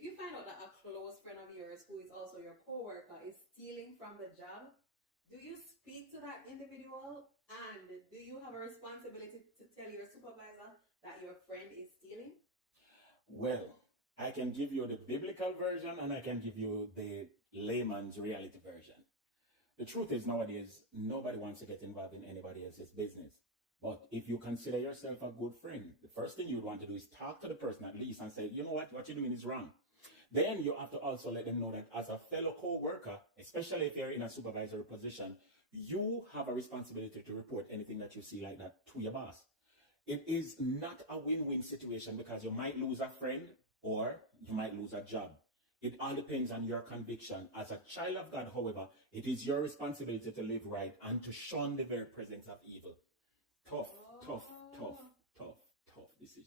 if you find out that a close friend of yours who is also your co-worker is stealing from the job, do you speak to that individual, and do you have a responsibility to tell your supervisor that your friend is stealing? Well, I can give you the biblical version and I can give you the layman's reality version. The truth is, nowadays, nobody wants to get involved in anybody else's business. But if you consider yourself a good friend, the first thing you would want to do is talk to the person at least and say, you know what you're doing is wrong. Then you have to also let them know that as a fellow co-worker, especially if you're in a supervisory position, you have a responsibility to report anything that you see like that to your boss. It is not a win-win situation because you might lose a friend or you might lose a job. It all depends on your conviction. As a child of God, however, it is your responsibility to live right and to shun the very presence of evil. Tough decision.